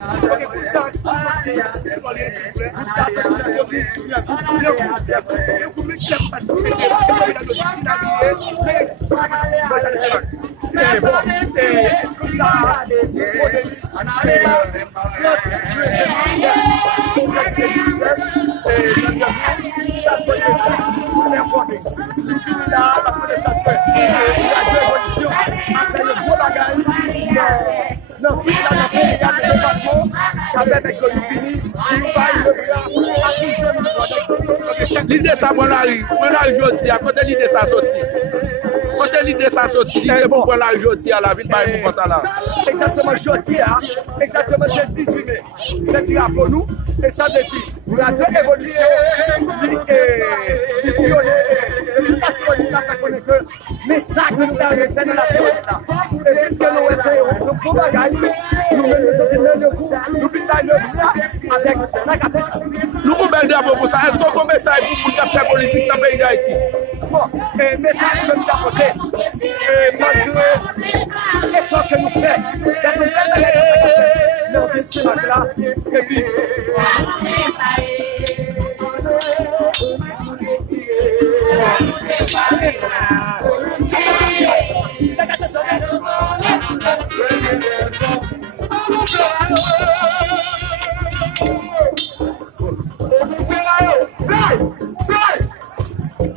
Ok, pour ça, s'il vous plaît. Non, si la nation il y a des dépassements, ça va être que nous finissons, nous va L'idée ça bon la rue jodi à côté l'idée ça sorti. Côté l'idée ça sorti, l'idée bon la rue jodi à la ville pas pour ça là. Exactement jodi exactement c'est 18 mai. C'est bien pour nous et ça veut dire nous avons évolué mais ça que nous avons fait dans la théorie là. Et puisque nous essayons de tout bagage, nous mettons le coup, nous pitons le avec ça qu'a fait. Nous avons bel drapeau pour ça. Est-ce qu'on met ça pour faire politique dans le pays d'Haïti? Bon, message que nous apportons, malgré tout l'effort que nous faisons, nous avons fait ce match-là, et puis.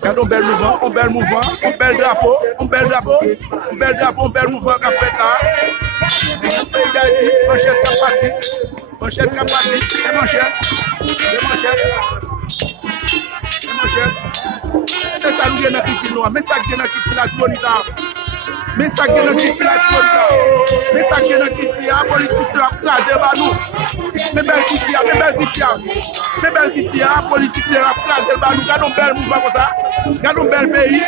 Quand on bel mouvement, on bel mouvement, on bel drapeau, on bel drapeau, on bel drapeau, on bel mouvement qu'a fait là. Pays d'Haïti, manchette qu'a parti, manchette qu'a parti, et manchette. C'est ça nous gagne qui nous, mais ça gagne qui la sonita. Mais ça gagne qui la sonita. Mais ça gagne qui la politicien a crasé ba nous. Mais belle qui tient, politicien a crasé ba nous. Gardons bel mouvement comme ça. Gardons bel pays.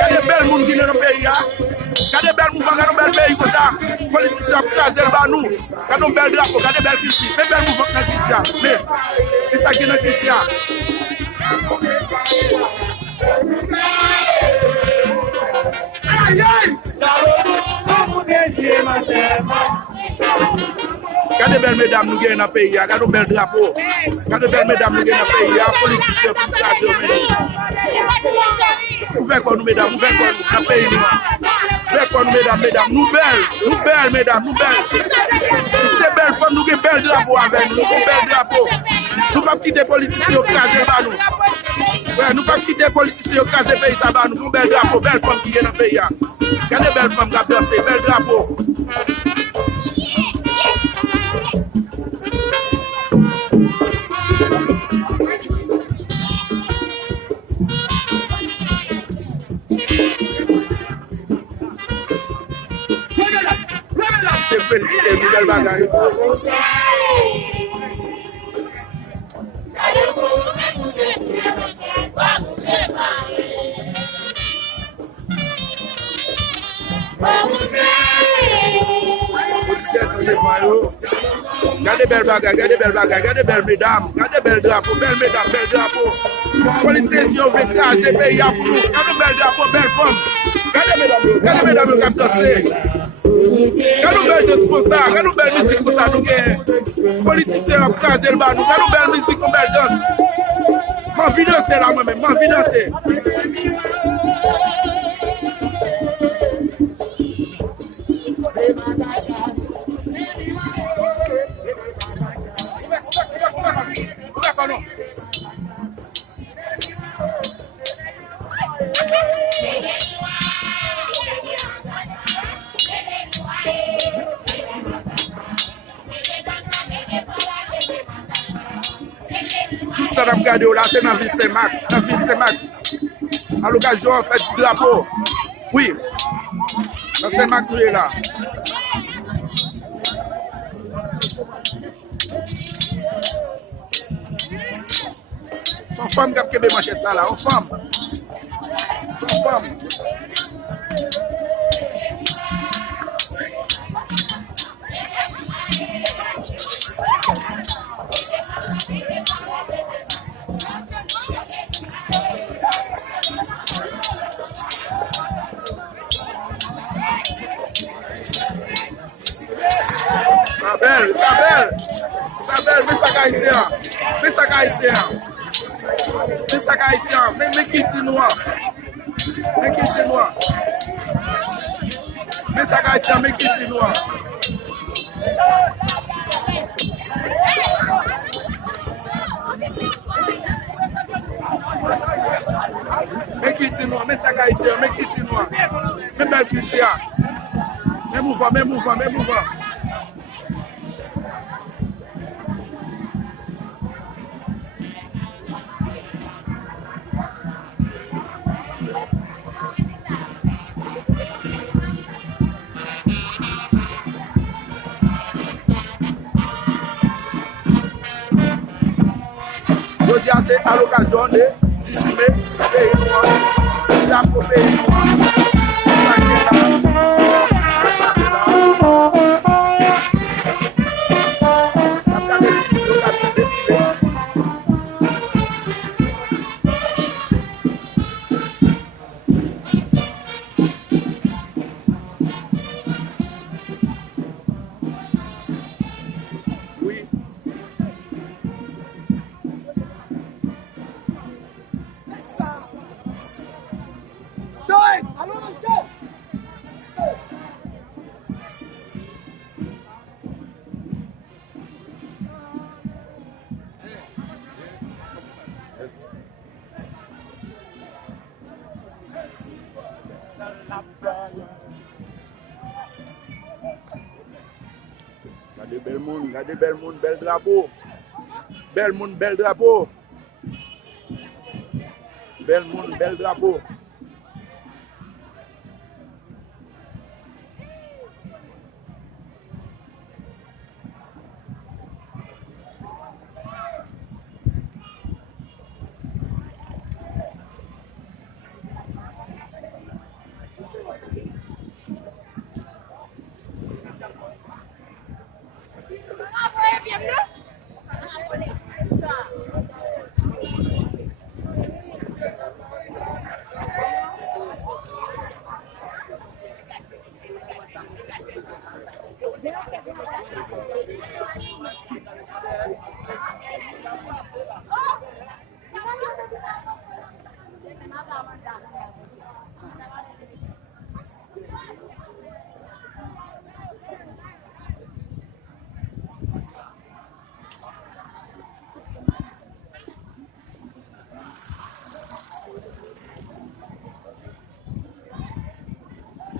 Gardons bel monde qui est dans le pays. Gardons bel mouvement, gardons bel pays comme ça. Politicien a crasé ba nous. Gardons bel drapeau, gardons bel qui tient. Mais bel mouvement qui tient. Mais ça gagne qui tient. Regardez belles mesdames nous gagnons dans le pays, regardez belles drapeaux. Regardez belles mesdames nous gagnons dans le pays, politiciens pour caser. Vous faites quoi nous mesdames, vous faites quoi nous dans le pays nous. Vous faites quoi nous mesdames, nous belles mesdames, nous belles. C'est belle femme, nous gagnons belles drapeaux avec nous, nous belles drapeaux. Nous ne pouvons pas quitter les politiciens au caser par nous. Ouais, nous ne pouvons pas quitter les politiciens au caser le pays, ça va nous, nous belles drapeaux, belles femmes qui gagnent dans le pays. Regardez belles femmes qui ont dansé, belles drapeaux. C'est félicité, nouvelle bagaille. Regardez belle bagaille, regardez belle mesdames, regardez belle drapeau, belle mesdames, belle drapeau. Politiciens veulent craser le pays à pour nous. Regardez belle drapeau, belle femme. Regardez mesdames, le cap dansé. Regardez belle danse pour ça, regardez belle musique pour ça. Nous politiciens ont crasé le bas, nous regardez belle musique, belle danse. M'en vis danser là moi-même, m'en vis danser. Tout ça, on regarde là, c'est dans la ville Saint-Marc. Dans la ville Saint-Marc. À l'occasion, on fait du drapeau. Oui. Dans Saint-Marc, nous est là. Son femme qui a fait des manchettes, ça là. Son femme. Son femme. Sa belle, sa belle. haïtien. Mais ça haïtien. Mais ça haïtien. Mais qui dit noir? Mais qui dit noir? Mais ça haïtien, mais qui dit noir? Mais qui dit noir? Mais ça haïtien, mais qui dit noir? Mais belle culture. Mais mouvement, mais mouvement, mais mouvement. Je dis c'est à l'occasion de dissimer le pays noir, drapeau pays noir, oui. Side! Allons, let's go! Regardez bel monde, bel drapeau. Bel monde, bel drapeau. Bel monde, bel drapeau.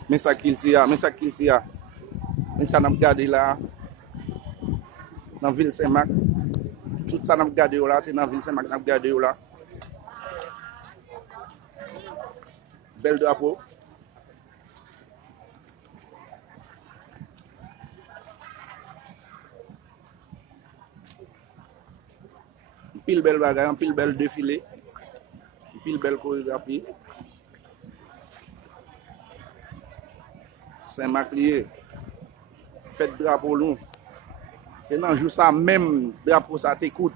Mais ça qu'il tire, mais ça qu'il tire. Mais ça n'a pas gardé là. Dans la ville Saint-Marc. Tout ça n'a pas gardé là, c'est dans la ville Saint-Marc n'a pas gardé là. Bel drapeau. Pile belle bagarre, pile belle défilé. Pile belle chorégraphie. Saint-Marc lié. Faites drapeau nous. C'est dans jour ça même drapeau ça t'écoute.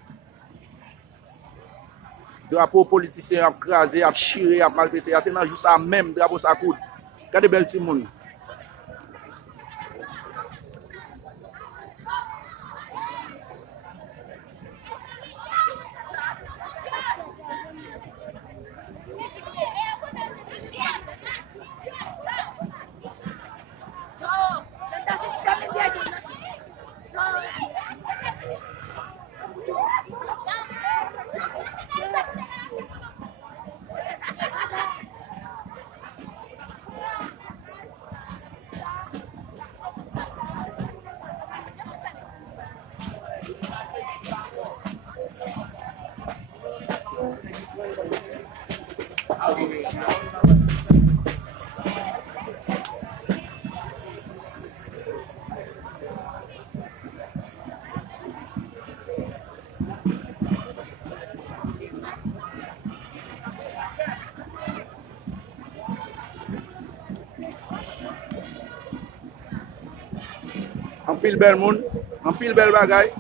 Drapeau politicien a crasé, a chiré, a maltraité. C'est dans jour ça même drapeau ça coûte. Regardez belle petit monde. En pile bel monde, en pile bel bagaille.